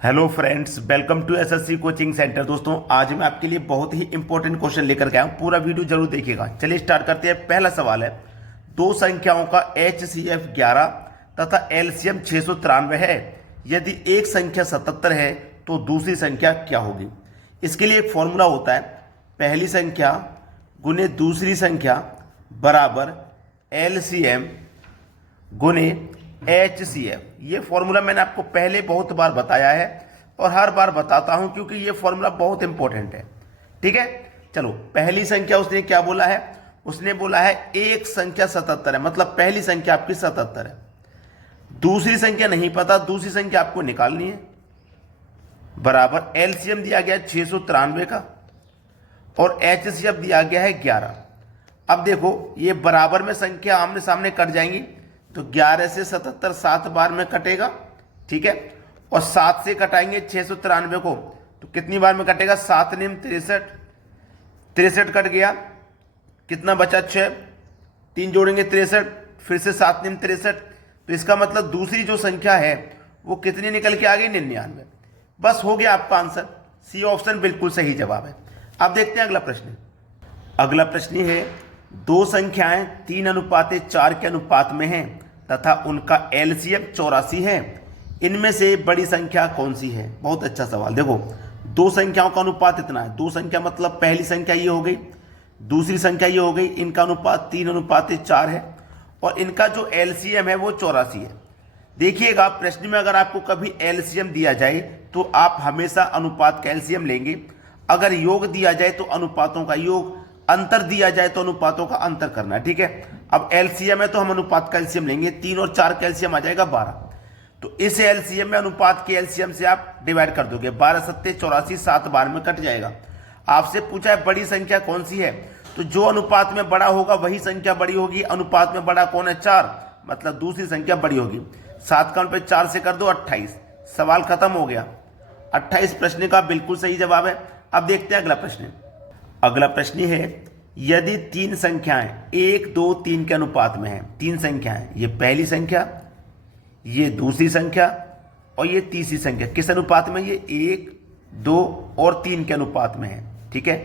Hello friends, welcome to SSC coaching centre. दोस्तों, आज मैं आपके लिए बहुत ही इंपॉर्टेंट क्वेश्चन लेकर के आया हूं। पूरा वीडियो जरूर देखिएगा। चलिए स्टार्ट करते हैं। पहला सवाल है, दो संख्याओं का HCF 11 तथा LCM 693 है। यदि एक संख्या 77 है तो दूसरी संख्या क्या होगी। इसके लिए एक फॉर्मूला होता है, पहली संख्या गुने दूसरी संख्या बराबर LCM गुने HCF। ये फॉर्मूला मैंने आपको पहले बहुत बार बताया है और हर बार बताता हूं क्योंकि ये फॉर्मूला बहुत इंपॉर्टेंट है। ठीक है, चलो पहली संख्या उसने क्या बोला है, उसने बोला है एक संख्या 77 है, मतलब पहली संख्या आपकी 77 है। दूसरी संख्या नहीं पता, दूसरी संख्या आपको निकालनी है। बराबर LCM दिया गया है 693 का और HCF दिया गया है 11। अब देखो, ये बराबर में संख्या आमने सामने कट जाएंगी तो 11 से 77 7 बार में कटेगा। ठीक है, और 7 से कटाएंगे 693 को तो कितनी बार में कटेगा, 7 निम 63, 63 कट गया, कितना बचा 6, 3 जोड़ेंगे 63, फिर से 7 निम 63। तो इसका मतलब दूसरी जो संख्या है वो कितनी निकल के आ गई, 99। बस हो गया आपका आंसर। सी ऑप्शन बिल्कुल सही जवाब है। अब देखते हैं अगला प्रश्न। अगला प्रश्न है, दो संख्याएं 3:4 के अनुपात में हैं तथा उनका LCM 84 है। इनमें से बड़ी संख्या कौन सी है। बहुत अच्छा सवाल। देखो, दो संख्याओं का अनुपात इतना है, दो संख्या मतलब पहली संख्या ये हो गई, दूसरी संख्या ये हो गई, इनका अनुपात 3:4 है और इनका जो LCM है वो 84 है। देखिएगा, प्रश्न में अगर आपको कभी LCM दिया जाए तो आप हमेशा अनुपात का LCM लेंगे। अगर योग दिया जाए तो अनुपातों का योग, अंतर दिया जाए तो अनुपातों का अंतर करना है। ठीक है, अब LCM है तो हम अनुपात का LCM लेंगे। 3 और 4 का LCM आ जाएगा 12। तो इस LCM में अनुपात के LCM से आप डिवाइड कर दोगे, 12 सत्ते 84, 7 बार में कट जाएगा। आपसे पूछा है बड़ी संख्या कौन सी है, तो जो अनुपात में बड़ा होगा वही संख्या बड़ी होगी। अनुपात में बड़ा कौन है, 4, मतलब दूसरी संख्या बड़ी होगी। 7 का पे 4 से कर दो 28, सवाल खत्म हो गया। 28 प्रश्न का बिल्कुल सही जवाब है। अब देखते हैं अगला प्रश्न। अगला प्रश्न है, यदि तीन संख्याएं 1, 2, 3 के अनुपात में हैं, तीन संख्याएं, ये पहली संख्या, ये दूसरी संख्या और ये तीसरी संख्या किस अनुपात में, ये 1, 2 और 3 के अनुपात में है। ठीक है,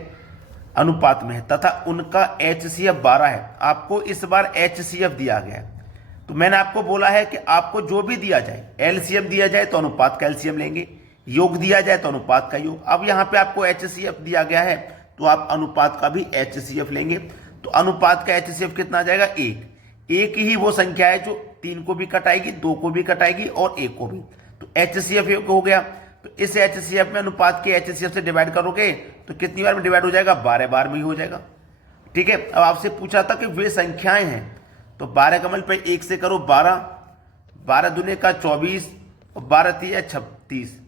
अनुपात में है तथा उनका HCF 12 है। आपको इस बार HCF दिया गया है तो मैंने आपको बोला है कि आपको जो भी दिया जाए, LCM दिया जाए तो अनुपात का LCM लेंगे, योग दिया जाए तो अनुपात का योग। अब यहां पे आपको HCF दिया गया है तो आप अनुपात का भी HCF लेंगे। तो अनुपात का HCF कितना आ जाएगा, 1। एक ही वो संख्या है जो 3 को भी कटाएगी, 2 को भी कटाएगी और 1 को भी। तो HCF 1 हो गया। तो इस HCF में अनुपात के HCF से डिवाइड करोगे तो कितनी बार में डिवाइड हो जाएगा, 12 बार में ही हो जाएगा। ठीक है, अब आपसे पूछा था कि वे संख्याएं हैं, तो 12 कमल पे 1 से करो 12, 12 दूने का 24 और 12 तिया 36।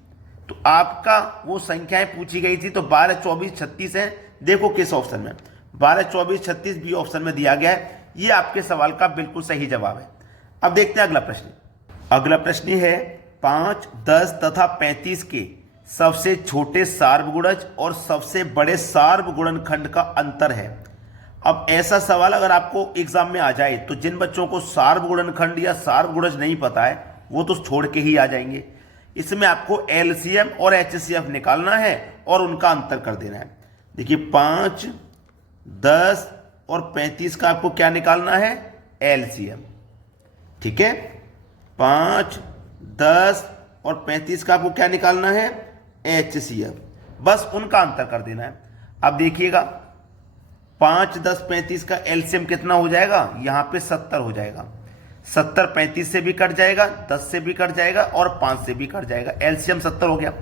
तो आपका वो संख्याएं पूछी गई थी तो 12, 24, 36 है। देखो किस ऑप्शन में, 12, 24, 36 बी ऑप्शन में दिया गया है। ये आपके सवाल का बिल्कुल सही जवाब है। अब देखते हैं अगला प्रश्न। अगला प्रश्न है, 5, 10 तथा 35 के सबसे छोटे सार्वगुणज और सबसे बड़े सार्वगुणनखंड का अंतर है। अब ऐसा सवाल अगर आपको एग्जाम में आ जाए तो जिन बच्चों को सार्वगुणनखंड या सार्वगुणज नहीं पता है वो तो छोड़ के ही आ जाएंगे। इसमें आपको LCM और HCF निकालना है और उनका अंतर कर देना है। देखिए, 5, 10 और 35 का आपको क्या निकालना है, LCM। ठीक है, 5, 10 और 35 का आपको क्या निकालना है, HCF। बस उनका अंतर कर देना है। अब देखिएगा, 5, 10, 35 का LCM कितना हो जाएगा, यहां पे 70 हो जाएगा। 70 35 से भी कट जाएगा, 10 से भी कट जाएगा और 5 से भी कट जाएगा। LCM 70 हो गया।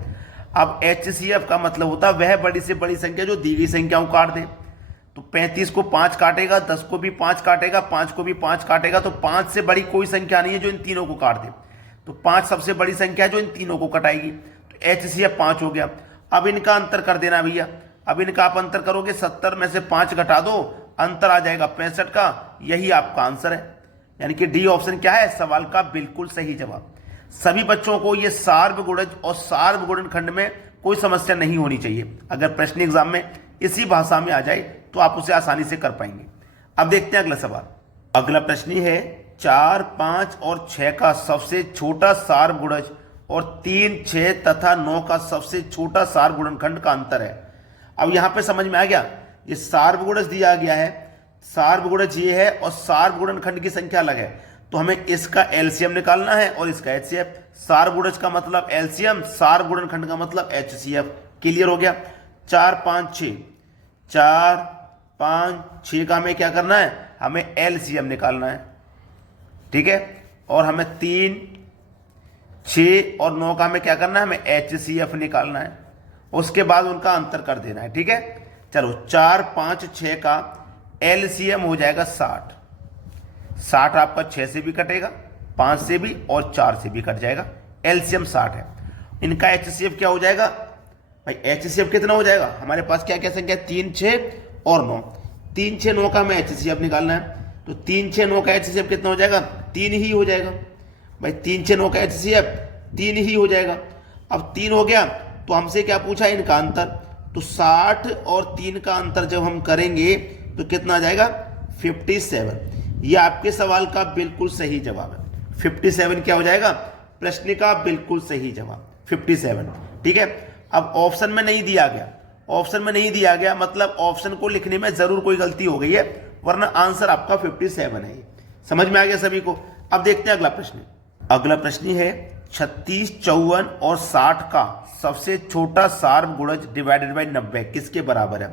अब HCF का मतलब होता है वह बड़ी से बड़ी संख्या जो दी गई संख्याओं को काट दे। तो 35 को 5 काटेगा, 10 को भी 5 काटेगा, 5 को भी 5 काटेगा, तो 5 से बड़ी कोई संख्या नहीं है जो इन तीनों को काट दे। तो 5 सबसे बड़ी संख्या है जो इन तीनों को कटाएगी। तो HCF 5 हो गया। अब इनका अंतर कर देना भैया। अब इनका आप अंतर करोगे, 70 में से 5 घटा दो, अंतर आ जाएगा 65 का। यही आपका आंसर है, यानी कि डी ऑप्शन क्या है, सवाल का बिल्कुल सही जवाब। सभी बच्चों को ये सार्वगुणज और सार्वगुणनखंड में कोई समस्या नहीं होनी चाहिए। अगर प्रश्न एग्जाम में इसी भाषा में आ जाए तो आप उसे आसानी से कर पाएंगे। अब देखते हैं अगला सवाल। अगला प्रश्न है, 4, 5 और 6 का सबसे छोटा सार्वगुणज और 3, 6 तथा 9 का सबसे छोटा सार्वगुणनखंड का अंतर है। अब यहां पे समझ में आ गया, ये सार्वगुणज दिया गया है, सार्वगुणज ये है और सार्वगुणनखंड की संख्या अलग है, तो हमें इसका एलसीएम निकालना है और इसका एचसीएफ। सार्वगुणज का मतलब एलसीएम, सार्वगुणनखंड का मतलब एचसीएफ। क्लियर हो गया। 4, 5, 6, 4, 5, 6 का हमें क्या करना है, हमें एलसीएम निकालना है, ठीक है। और हमें 3, 6 और 9 का हमें क्या करना है, हमें एचसीएफ निकालना है। उसके बाद उनका अंतर कर देना है, ठीक है। चलो 4, 5, 6 का एलसीएम हो जाएगा 60। 60 आपका 6 से भी कटेगा, 5 से भी और 4 से भी कट जाएगा। एलसीएम 60 है। इनका एचसीएफ क्या हो जाएगा भाई, एचसीएफ कितना हो जाएगा, हमारे पास क्या क्या संख्या है, 3, 6 और 9। 3, 6, 9 का हमें एचसीएफ निकालना है, तो 3, 6, 9 का एचसीएफ कितना हो जाएगा, 3 ही हो जाएगा भाई। 3, 6, 9 का एचसीएफ 3 ही हो जाएगा। अब 3 हो गया तो हमसे क्या पूछा, इनका अंतर, तो 60 और 3 का अंतर जब हम करेंगे तो कितना आ जाएगा, 57। ये आपके सवाल का बिल्कुल सही जवाब है। 57 क्या हो जाएगा, प्रश्न का बिल्कुल सही जवाब 57, ठीक है। अब ऑप्शन में नहीं दिया गया, ऑप्शन में नहीं दिया गया मतलब ऑप्शन को लिखने में जरूर कोई गलती हो गई है, वरना आंसर आपका 57 है। समझ में आ गया सभी को। अब देखते हैं अगला प्रश्न। अगला प्रश्न है 36, 54 और 60 का सबसे छोटा सार्वगुणज डिवाइडेड बाई 90 किसके बराबर है।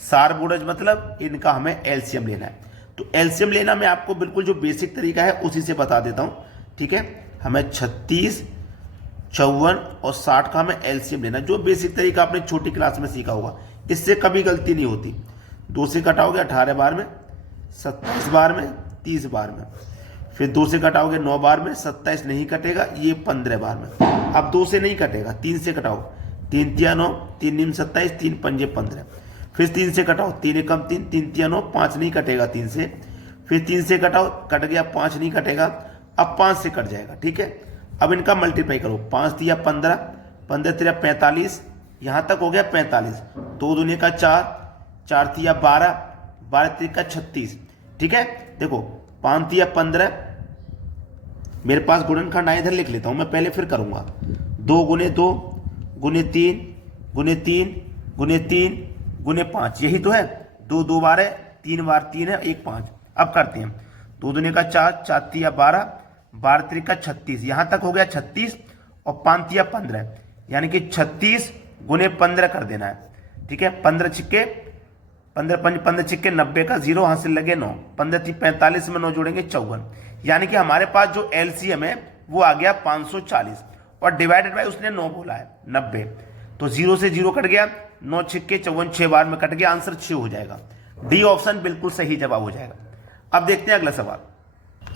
सार्वगुणज मतलब इनका हमें एलसीएम लेना है, तो एलसीएम लेना मैं आपको बिल्कुल जो बेसिक तरीका है उसी से बता देता हूं, ठीक है। हमें 36, 54 और 60 का हमें एलसीएम लेना, जो बेसिक तरीका आपने छोटी क्लास में सीखा होगा, इससे कभी गलती नहीं होती। 2 से कटाओगे 18 बार में, 27 बार में, 30 बार में, फिर 2 से कटाओगे 9 बार में, 27 नहीं कटेगा, ये 15 बार में। अब 2 से नहीं कटेगा, 3 से कटाओ, 3 तिया 9, 3 नीम 27, 3 पंजे 15, फिर 3 से कटाओ, 3 एकम 3, 3 तिया 9, 5 नहीं कटेगा 3 से, फिर 3 से कटाओ, कट गया, 5 नहीं कटेगा, अब 5 से कट जाएगा, ठीक है। अब इनका मल्टीप्लाई करो, 5 तिया 15, 15 तिया 45, यहां तक हो गया 45, 2 दूनी का 4, 4 तिया 12, 12 तिया 36, ठीक है। देखो 5 तिया 15, मेरे पास गुणनखंड आए, इधर लिख लेता हूं मैं पहले, फिर करूंगा। 2 गुने 2 गुने 3 गुने 3 गुने 3 गुने 5, यही तो है। 2 2 बार है, 3 बार 3 है, 1 5। अब करते हैं 2 दूनी का 4, 4 तिया 12, 12 तिया 36, यहां तक हो गया 36 और 5 तिया 15, यानी कि 36 गुने 15 कर देना है, ठीक है। 15 छिक्के 90 का 0 हासिल लगे 9, 15 45 में 9 जोड़ेंगे 54, यानी कि हमारे पास जो एलसीएम है वो आ गया 540 और डिवाइडेड बाय उसने 9 बोला है 90, तो 0 से 0 कट गया, 9 छिक्के 54, 6 बार में कट गया, आंसर 6 हो जाएगा। डी ऑप्शन बिल्कुल सही जवाब हो जाएगा। अब देखते हैं अगला सवाल।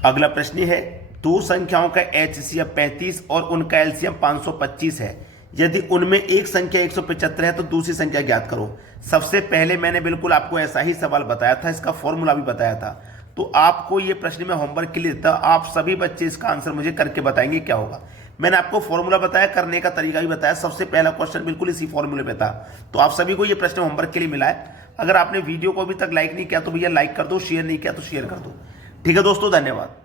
अगला प्रश्न है, दो संख्याओं का एचसीएफ 35 और उनका एलसीएम 525 है। यदि उनमें एक संख्या 175 है तो दूसरी संख्या ज्ञात करो। सबसे पहले मैंने बिल्कुल आपको ऐसा ही सवाल बताया था, इसका फॉर्मूला भी बताया था, तो आपको ये प्रश्न में होमवर्क के लिए देता, आप सभी बच्चे इसका आंसर मुझे करके बताएंगे क्या होगा। मैंने आपको फॉर्मूला बताया, करने का तरीका भी बताया, सबसे पहला क्वेश्चन बिल्कुल इसी फॉर्मूले पे था। तो आप सभी को ये प्रश्न होमवर्क के लिए मिला है। अगर आपने वीडियो को अभी तक लाइक नहीं किया तो भैया लाइक कर दो, शेयर नहीं किया तो शेयर कर दो। ठीक है दोस्तों, धन्यवाद।